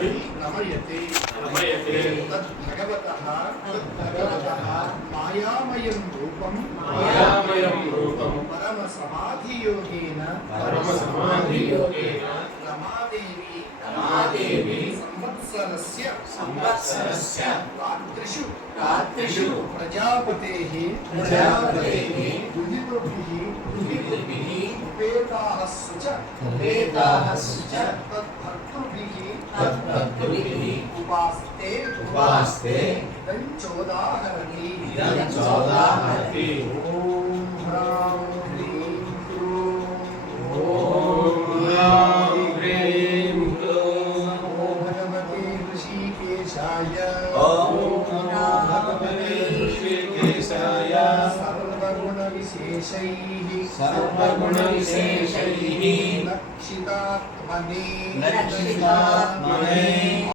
नमयते तद्भगवतः मायामयं रूपं परमसमाधियोगेन रमादेवी संवत्सरस्य रात्रिषु प्रजापतेः दुहितृभिः उपेताः च तद्भर्तृभिः उपास्ते इदं चोदाहरति ॐ ह्रां ह्रीं क्रूं नमो भगवते ऋषिकेशाय सर्वगुणविशेषैः लक्षितात्मने